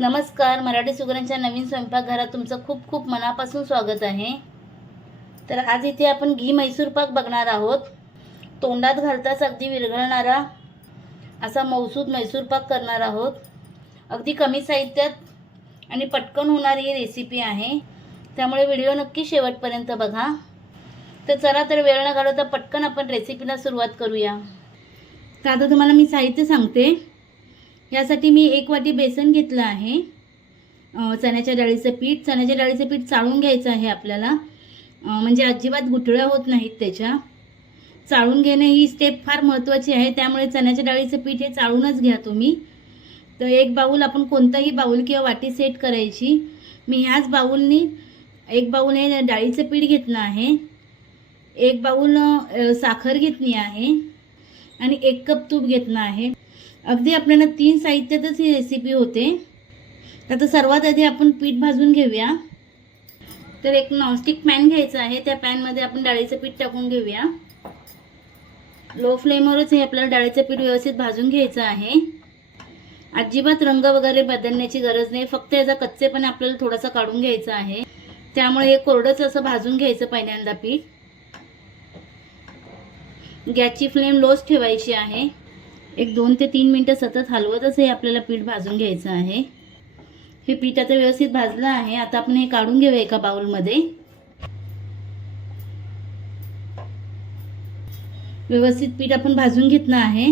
नमस्कार मराठी सुगरांच्या नवीन स्वयंपाकघरात तुमचं खूप खूप मनापासून स्वागत आहे. तर आज इथे आपण घी मैसूर पाक बघणार आहोत. तोंडात घालताच अगदी विरघळणारा असा मौसूद मैसूर पाक करणार आहोत. अगदी कमी साहित्यात आणि पटकन होणारी ही रेसिपी आहे. त्यामुळे व्हिडिओ नक्की शेवटपर्यंत बघा. तर चला तर वेळ न घालवता पटकन आपण रेसिपीला सुरुवात करूया. तर आता तुम्हाला मी साहित्य सांगते. यासाठी मी एक वाटी बेसन घेतलं आहे. चण्याच्या डाळीचं पीठ. चण्याच्या डाळीचं पीठ चाळून घ्यायचं आहे आपल्याला. म्हणजे अजिबात गुठळ्या होत नाहीत त्याच्या. चाळून घेणे ही स्टेप फार महत्त्वाची आहे. त्यामुळे चण्याच्या डाळीचं पीठ हे चाळूनच घ्या तुम्ही. तर एक बाऊल आपण कोणताही बाऊल किंवा वाटी सेट करायची. मी ह्याच बाऊलनी एक बाऊल हे डाळीचं पीठ घेतलं आहे. एक बाऊल साखर घेतली आहे. आणि एक कप तूप घेतलं आहे. अगदी आपल्याला तीन साहित्यातच ही रेसिपी होते. आता सर्वात आधी आपण पीठ भाजून घेऊया. तर एक नॉनस्टिक पॅन घ्यायचा आहे. त्या पॅनमध्ये आपण डाळीचं पीठ टाकून घेऊया. लो फ्लेमवरच हे आपल्याला डाळीचं पीठ व्यवस्थित भाजून घ्यायचं आहे. अजिबात रंग वगैरे बदलण्याची गरज नाही. फक्त याचा कच्चेपणा आपल्याला थोडासा काढून घ्यायचा आहे. त्यामुळे हे कोरडंच असं भाजून घ्यायचं पहिल्यांदा पीठ. गॅसची फ्लेम लोच ठेवायची आहे. एक दोन ते तीन मिनटं सतत हलवतच हे आपल्याला पीठ भाजून घ्यायचं आहे. हे पीठ आता व्यवस्थित भाजलं आहे. आता आपण हे काढून घेऊया एका बाउलमध्ये. व्यवस्थित पीठ आपण भाजून घेतलं आहे.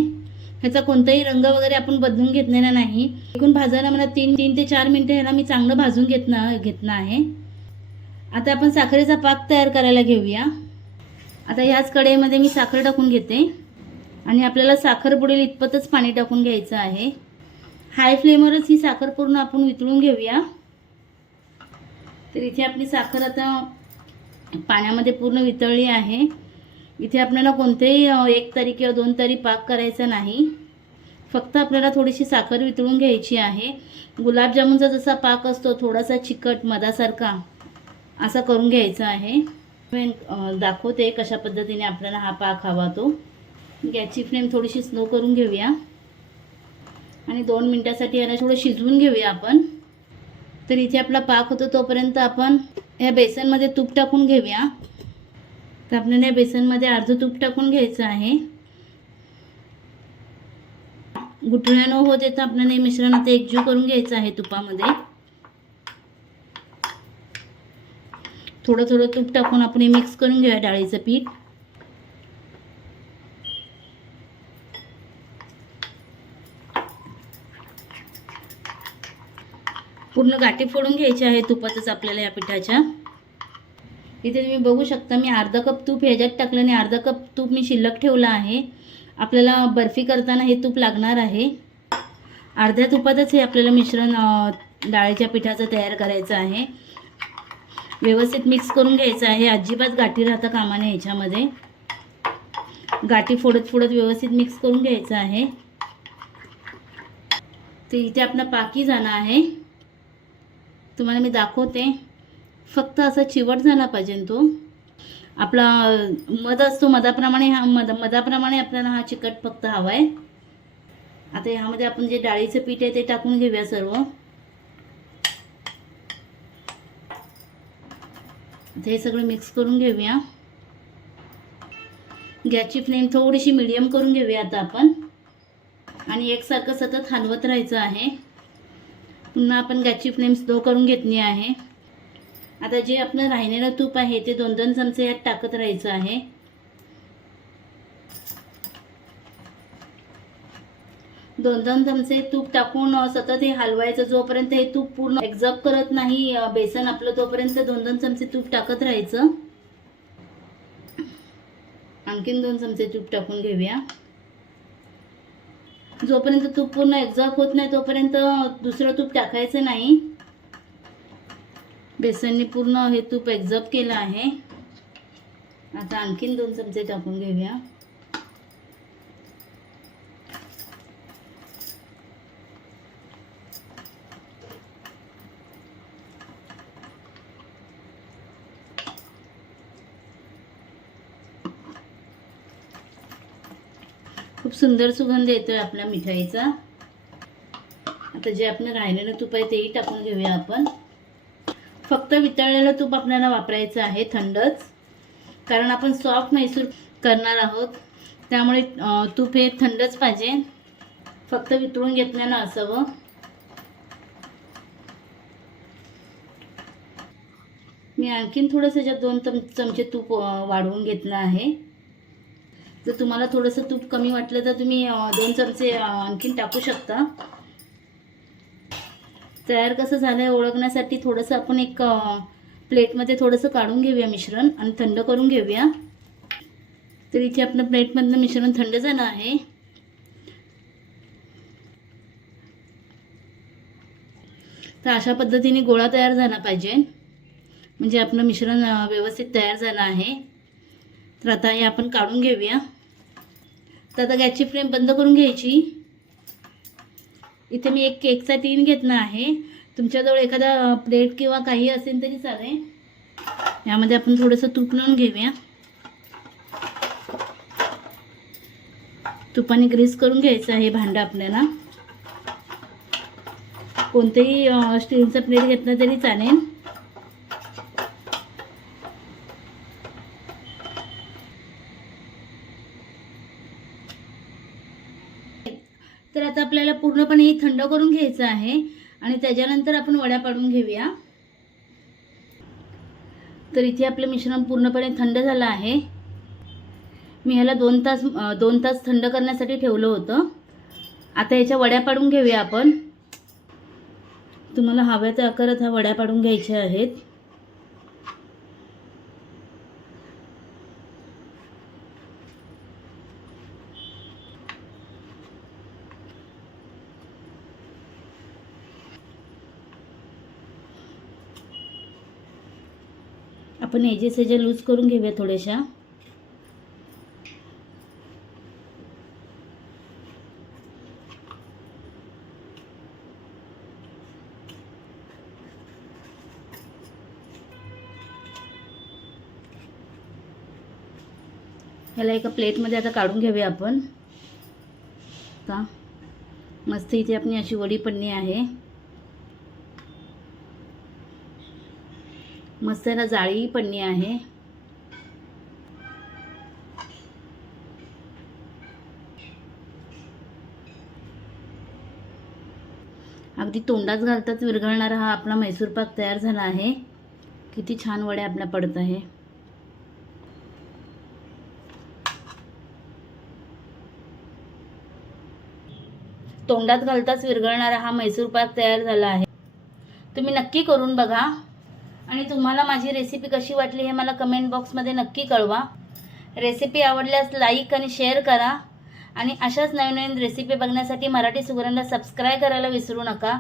ह्याचा कोणताही रंग वगैरे आपण बदलून घेतलेला नाही. एकूण भाजायला मला तीन तीन ते चार मिनटं ह्याला मी चांगलं भाजून घेतलं घेतलं आहे. आता आपण साखरेचा पाक तयार करायला घेऊया. आता ह्याच कढईमध्ये मी साखर टाकून घेते. आणि आपल्याला साखर बुडेल इतपतच पाणी टाकून घ्यायचं आहे. हाय फ्लेमवरच ही साखर पूर्ण आपण वितळून घेऊया. तर इथे आपली साखर आता पाण्यामध्ये पूर्ण वितळली आहे. इथे आपल्याला कोणतेही एक तरी किंवा दोन तरी पाक करायचा नाही. फक्त आपल्याला थोडीशी साखर वितळून घ्यायची आहे. गुलाबजामुनचा जसा पाक असतो थोडासा चिकट मधासारखा असा करून घ्यायचा आहे. दाखवते कशा पद्धतीने आपल्याला हा पाक हवा तो. गॅसची फ्लेम थोडीशी स्लो करून घेऊया. आणि दोन मिनटासाठी याला थोडं शिजवून घेऊया आपण. तर इथे आपला पाक होतो तोपर्यंत आपण या बेसनमध्ये तूप टाकून घेऊया. तर आपल्याला या बेसनमध्ये अर्धं तूप टाकून घ्यायचं आहे. गुठळ्या न होत येतं आपल्याला हे मिश्रण आता एकजीव करून घ्यायचं आहे तुपामध्ये. थोडं थोडं तूप टाकून आपण हे मिक्स करून घेऊया डाळीचं पीठ. पूर्ण गाठी फोडून घ्यायची आहे तुपातच आपल्याला या पिठाच्या. इथे तुम्ही बघू शकता मी अर्धा कप तूप ह्याच्यात टाकलं आणि अर्धा कप तूप मी शिल्लक ठेवलं आहे. आपल्याला बर्फी करताना हे तूप लागणार आहे. अर्ध्या तुपातच हे आपल्याला मिश्रण डाळीच्या पिठाचं तयार करायचं आहे. व्यवस्थित मिक्स करून घ्यायचं आहे. अजिबात गाठी राहता कामाने ह्याच्यामध्ये गाठी फोडत फोडत व्यवस्थित मिक्स करून घ्यायचं आहे. ते इथे आपला पाकी जाणं आहे. तुम्हाला मी दाखवते. फक्त असा चिवट झाला पाहिजे तो. आपला मध असतो मधाप्रमाणे हा मध मधाप्रमाणे आपल्याला हा चिकट फक्त हवा आहे आता ह्यामध्ये आपण जे डाळीचं पीठ आहे ते टाकून घेऊया सर्व. हे सगळं मिक्स करून घेऊया. गॅसची फ्लेम थोडीशी मिडियम करून घेऊया आता आपण. आणि एकसारखं सतत हलवत राहायचं आहे. पुन्हा आपण गॅसची फ्लेम स्लो करून घेतली आहे. आता जे आपलं राहिलेलं तूप आहे ते दोन दोन चमचे यात टाकत राहायचं आहे. दोन दोन चमचे तूप टाकून सतत हे हलवायचं जोपर्यंत हे तूप पूर्ण एक्झॉब करत नाही बेसन आपलं तोपर्यंत दोन दोन चमचे तूप टाकत राहायचं. आणखीन दोन चमचे तूप टाकून घेऊया. जोपर्यंत तूप पूर्ण एक्झॉब होत नाही तोपर्यंत दुसरं तूप टाकायचं नाही. बेसनने पूर्ण हे तूप एक्झॉब केलं आहे. आता आणखीन दोन चमचे टाकून घेऊया. खूप सुंदर सुगंध येतो आहे आपल्या मिठाईचा. आता जे आपण राहिलेलं तूप आहे तेही टाकून घेऊया आपण. फक्त वितळलेलं तूप आपल्याला वापरायचं आहे थंडच. कारण आपण सॉफ्ट मैसूर करणार आहोत. त्यामुळे तूप हे थंडच पाहिजे. फक्त वितळून घेतल्यानं असावं मी आणखीन थोडंसं याच्यात दोन चम चमचे तूप वाढवून घेतलं आहे. जर तुम्हाला थोडंसं तूप कमी वाटलं तर तुम्ही दोन चमचे आणखीन टाकू शकता. तयार कसं झालं आहे ओळखण्यासाठी थोडंसं आपण एक प्लेटमध्ये थोडंसं काढून घेऊया मिश्रण आणि थंड करून घेऊया. तर इथे आपलं प्लेटमधलं मिश्रण थंड झालं आहे. तर अशा पद्धतीने गोळा तयार झाला पाहिजे. म्हणजे आपलं मिश्रण व्यवस्थित तयार झालं आहे. तर आता हे आपण काढून घेऊया. तर आता गॅसची फ्लेम बंद करून घ्यायची. इथे मी एक केकचा टीन घेतला आहे. तुमच्याजवळ एखादा प्लेट किंवा काही असेल तरी चालेल. यामध्ये आपण थोडंसं तूप लावून घेऊया. तुपाने ग्रीस करून घ्यायचं आहे भांडं आपल्याला. कोणतेही स्टीलचा प्लेट घेतला तरी चालेल तर आता आपल्याला पूर्णपणे हे थंड करून घ्यायचं आहे आणि त्याच्यानंतर आपण वड्या पाडून घेऊया. तर इथे आपलं मिश्रण पूर्णपणे थंड झालं आहे. मी ह्याला दोन तास दोन तास थंड करण्यासाठी ठेवलं होतं. आता याच्या वड्या पाडून घेऊया आपण. तुम्हाला हव्या त्या आकारात ह्या वड्या पाडून घ्यायच्या आहेत. आपण एजेस एजे लूज करून घेऊया थोड्याशा. ह्याला एका प्लेटमध्ये आता काढून घेऊया आपण. का मस्त इथे आपली अशी वडी पडणी आहे. मस्त ना जाळी पडणी आहे. अगदी तोंडात घालताच विरघळणारा हा आपला मैसूर पाक तयार झाला आहे. किती छान वड्या आपल्या पडत आहे. तोंडात घालताच विरघळणारा हा मैसूर पाक तयार झाला आहे. तुम्ही नक्की करून बघा. आणि तुम्हाला माझी रेसिपी कशी वाटली हे मला कमेंट बॉक्समध्ये नक्की कळवा. रेसिपी आवडल्यास लाईक आणि शेअर करा. आणि अशाच नवीन नवीन रेसिपी बघण्यासाठी मराठी सुगरणला सबस्क्राईब करायला विसरू नका.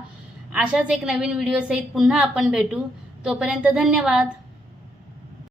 अशाच एक नवीन व्हिडिओसहित पुन्हा आपण भेटू. तोपर्यंत धन्यवाद.